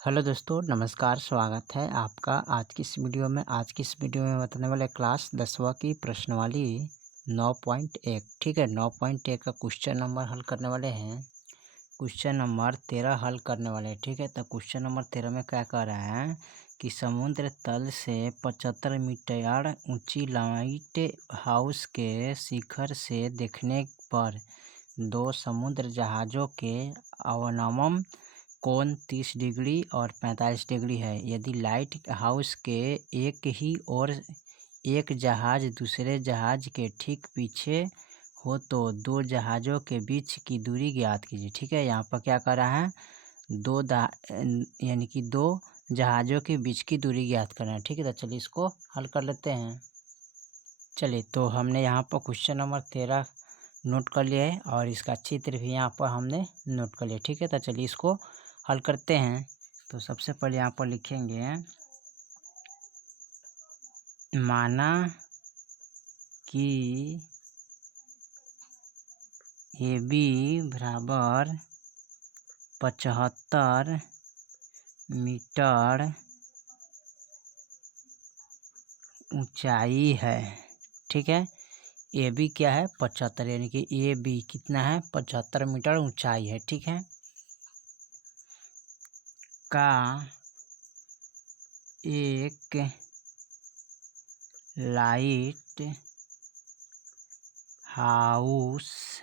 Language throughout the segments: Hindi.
हेलो दोस्तों, नमस्कार। स्वागत है आपका आज की इस वीडियो में। बताने वाले क्लास 10वीं की प्रश्नावली 9.1। ठीक है, 9.1 का क्वेश्चन नंबर हल करने वाले हैं। क्वेश्चन नंबर 13 हल करने वाले हैं। ठीक है, तो क्वेश्चन नंबर 13 में क्या कह रहा है कि समुद्र तल से 75 मीटर ऊंची लाइट हाउस के शिखर से देखने पर दो समुद्र जहाज़ों के अवनमन कोण 30 डिग्री और 45 डिग्री है। यदि लाइट हाउस के एक ही ओर एक जहाज़ दूसरे जहाज़ के ठीक पीछे हो तो दो जहाज़ों के बीच की दूरी ज्ञात कीजिए। ठीक है, यहाँ पर क्या कर रहा है, यानी कि दो जहाज़ों के बीच की दूरी ज्ञात करना है। ठीक है, तो चलिए इसको हल कर लेते हैं। चलिए, तो हमने यहाँ पर क्वेश्चन नंबर 13 नोट कर लिया है और इसका चित्र भी यहाँ पर हमने नोट कर लिया। ठीक है, तो चलिए इसको हल करते हैं। तो सबसे पहले यहाँ पर लिखेंगे, माना कि AB बराबर 75 मीटर ऊंचाई है। ठीक है, AB क्या है 75, यानी कि AB कितना है 75 मीटर ऊंचाई है। ठीक है, का एक लाइट हाउस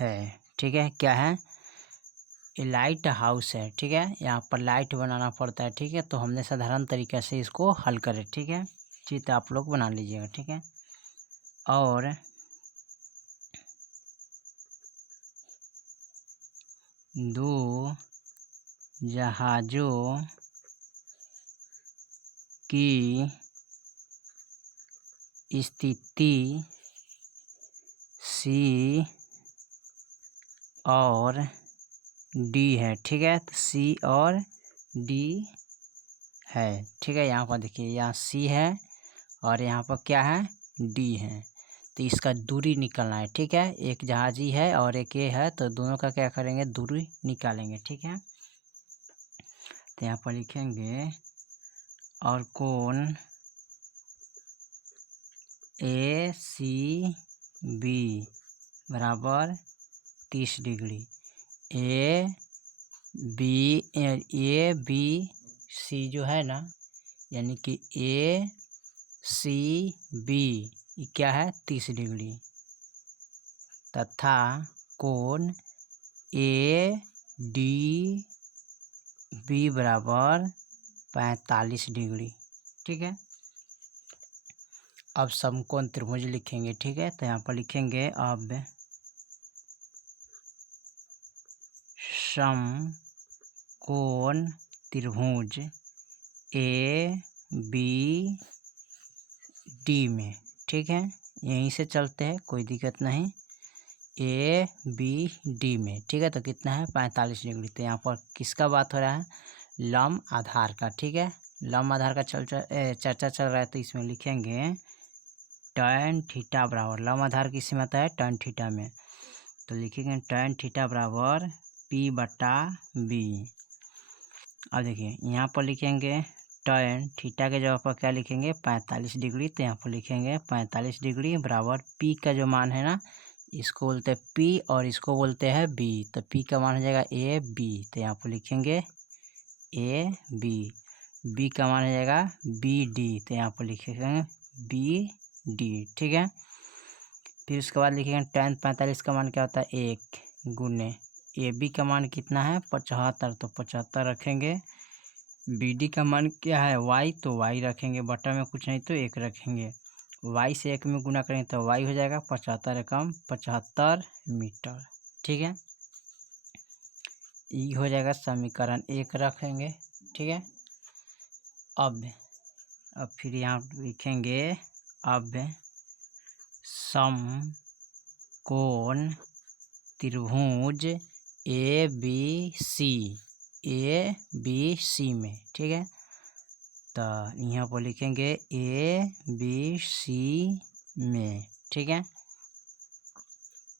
है। ठीक है, क्या है, ये लाइट हाउस है। ठीक है, यहाँ पर लाइट बनाना पड़ता है। ठीक है, तो हमने साधारण तरीके से इसको हल करें। ठीक है, चित्र आप लोग बना लीजिएगा। ठीक है, और दो जहाज़ों की स्थिति C और D है। ठीक है, तो C और D है। ठीक है, यहाँ पर देखिए, यहाँ C है और यहाँ पर क्या है D है। तो इसका दूरी निकालना है। ठीक है, एक जहाज ही है और एक ये है, तो दोनों का क्या करेंगे, दूरी निकालेंगे। ठीक है, तो यहाँ पर लिखेंगे, और कोण ACB बराबर 30 डिग्री। ABC जो है ना, यानी कि ACB ये क्या है 30 डिग्री, तथा कोण ADB बराबर 45 डिग्री। ठीक है, अब समकोण त्रिभुज लिखेंगे। ठीक है, तो यहाँ पर लिखेंगे, अब समकोण त्रिभुज ABD में। ठीक है, यहीं से चलते हैं, कोई दिक्कत नहीं। ABD में। ठीक है, तो कितना है 45 डिग्री। तो यहाँ पर किसका बात हो रहा है, लंब आधार का। ठीक है, लंब आधार का चर्चा चल रहा है, तो इसमें लिखेंगे tan थीटा बराबर, लंब आधार किस में आता है tan थीटा में, तो लिखेंगे tan थीटा बराबर P/B। अब देखिए यहाँ पर लिखेंगे tan थीटा के जगह पर क्या लिखेंगे 45 डिग्री, तो यहाँ पर लिखेंगे 45 डिग्री बराबर P का जो मान है ना, इसको बोलते हैं P और इसको बोलते हैं B। तो P का मान हो जाएगा AB, तो यहाँ पर लिखेंगे AB। B का मान हो जाएगा BD, तो यहाँ पर लिखेंगे BD। ठीक है, फिर उसके बाद लिखेंगे tan 45 का मान क्या होता है 1 गुने AB का मान कितना है 75, तो 75 रखेंगे। BD का मान क्या है Y, तो Y रखेंगे, बटा में कुछ नहीं तो 1 रखेंगे। Y से 1 में गुना करेंगे तो Y हो जाएगा 75 कम 75 मीटर। ठीक है, ये हो जाएगा समीकरण 1 रखेंगे। ठीक है, अब फिर यहाँ लिखेंगे, अब समकोण त्रिभुज ABC में। ठीक है, तो यहाँ पर लिखेंगे ABC में। ठीक है,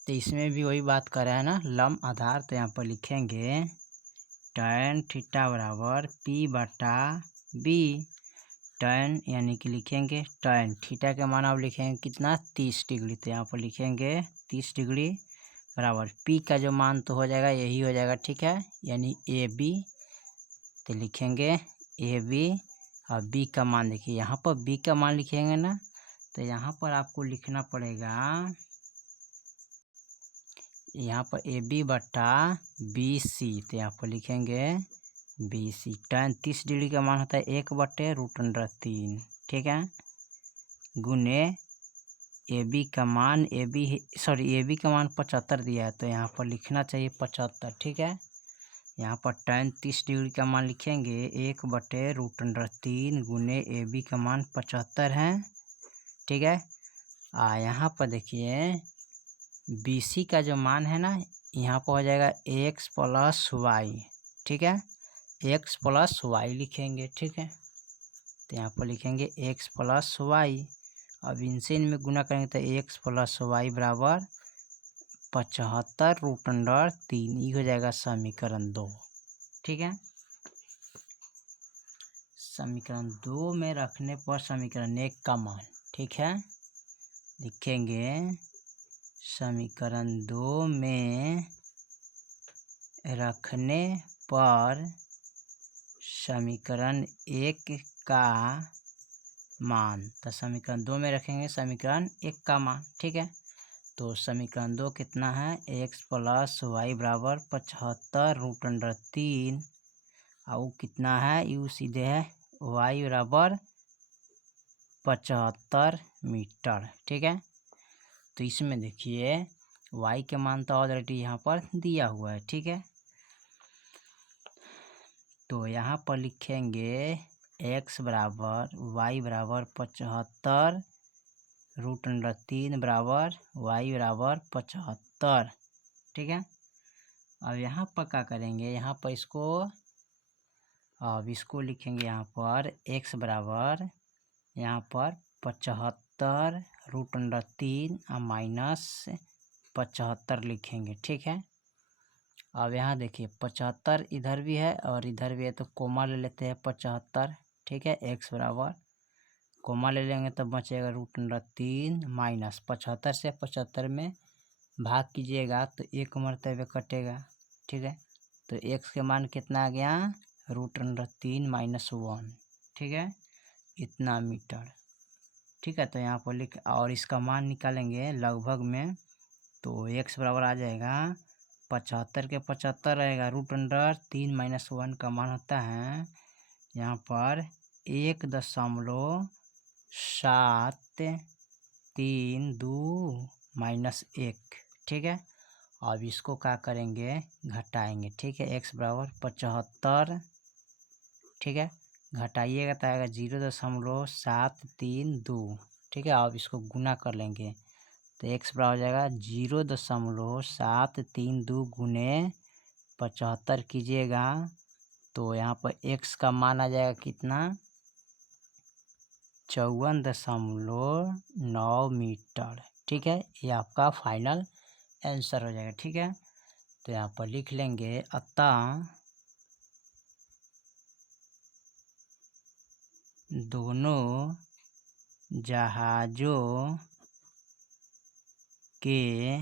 तो इसमें भी वही बात कर रहा है ना, लंब आधार। तो यहाँ पर लिखेंगे tan थीटा बराबर P बटा B। tan यानी कि लिखेंगे tan थीटा के मान अब लिखेंगे कितना 30 डिग्री। तो यहाँ पर लिखेंगे 30 डिग्री बराबर P का जो मान तो हो जाएगा यही हो जाएगा, ठीक है, यानी AB। तो लिखेंगे AB और B का मान देखिए, यहाँ पर B का मान लिखेंगे ना, तो यहाँ पर आपको लिखना पड़ेगा यहाँ पर AB बटा BC। तो यहाँ पर लिखेंगे BC। tan 30 डिग्री का मान होता है 1/√3, ठीक है, गुने AB का मान AB का मान 75 दिया है, तो यहाँ पर लिखना चाहिए 75, ठीक है। यहाँ पर tan 30 डिग्री का मान लिखेंगे 1/√3 गुने AB का मान 75 है, ठीक है। यहाँ पर देखिए BC का जो मान है ना, यहाँ पर हो जाएगा x + y, ठीक है, x + y लिखेंगे, ठीक है। तो यहाँ पर लिखेंगे x + y। अब इनसे इनमें गुना करेंगे तो x + y बराबर 75√3, ये हो जाएगा समीकरण 2, ठीक है। समीकरण 2 में रखने पर समीकरण 1 का मान, ठीक है, लिखेंगे समीकरण 2 में रखने पर समीकरण 1 का मान। तो समीकरण 2 में रखेंगे समीकरण 1 का मान, ठीक है। तो समीकरण 2 कितना है, x + y बराबर 75√3, और वो कितना है, यू सीधे है y बराबर 75 मीटर, ठीक है। तो इसमें देखिए y के मान तो ऑलरेडी यहाँ पर दिया हुआ है, ठीक है। तो यहाँ पर लिखेंगे x बराबर y बराबर 75√3 बराबर y बराबर 75, ठीक है। अब यहाँ पर क्या करेंगे, यहाँ पर अब इसको लिखेंगे यहाँ पर x बराबर यहाँ पर 75√3 माइनस 75 लिखेंगे, ठीक है। अब यहाँ देखिए 75 इधर भी है और इधर भी है, तो कोमा ले लेते हैं 75, ठीक है। x बराबर कोमा ले लेंगे तो बचेगा √3 माइनस 75 से 75 में भाग कीजिएगा तो 1 मरतबे कटेगा, ठीक है। तो x के मान कितना आ गया, √3 - 1, ठीक है, इतना मीटर, ठीक है। तो यहाँ पर लिख और इसका मान निकालेंगे लगभग में, तो x बराबर आ जाएगा 75 के 75 रहेगा, √3 - 1 का मान होता है यहाँ पर 1.732 - 1, ठीक है। अब इसको क्या करेंगे, घटाएंगे, ठीक है। x बराबर 75, ठीक है, घटाइएगा तो आएगा 0.732, ठीक है। अब इसको गुना कर लेंगे तो x बराबर हो जाएगा 0.732 गुने 75 कीजिएगा तो यहाँ पर x का मान आ जाएगा कितना, 54.9 मीटर, ठीक है। ये आपका फाइनल आंसर हो जाएगा, ठीक है। तो यहाँ पर लिख लेंगे अतः दोनों जहाज़ों के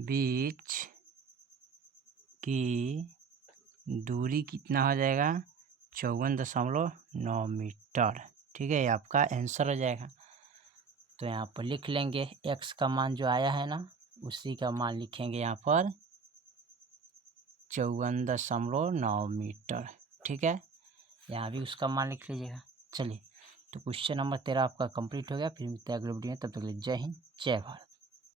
बीच की दूरी कितना हो जाएगा, 54.9 मीटर, ठीक है। ये आपका आंसर हो जाएगा। तो यहाँ पर लिख लेंगे x का मान जो आया है ना, उसी का मान लिखेंगे यहाँ पर 54.9 मीटर, ठीक है। यहाँ भी उसका मान लिख लीजिएगा। चलिए, तो क्वेश्चन नंबर 13 आपका कंप्लीट हो गया। फिर मिलते हैं अगले वीडियो में, तब तक के लिए जय हिंद, जय भारत।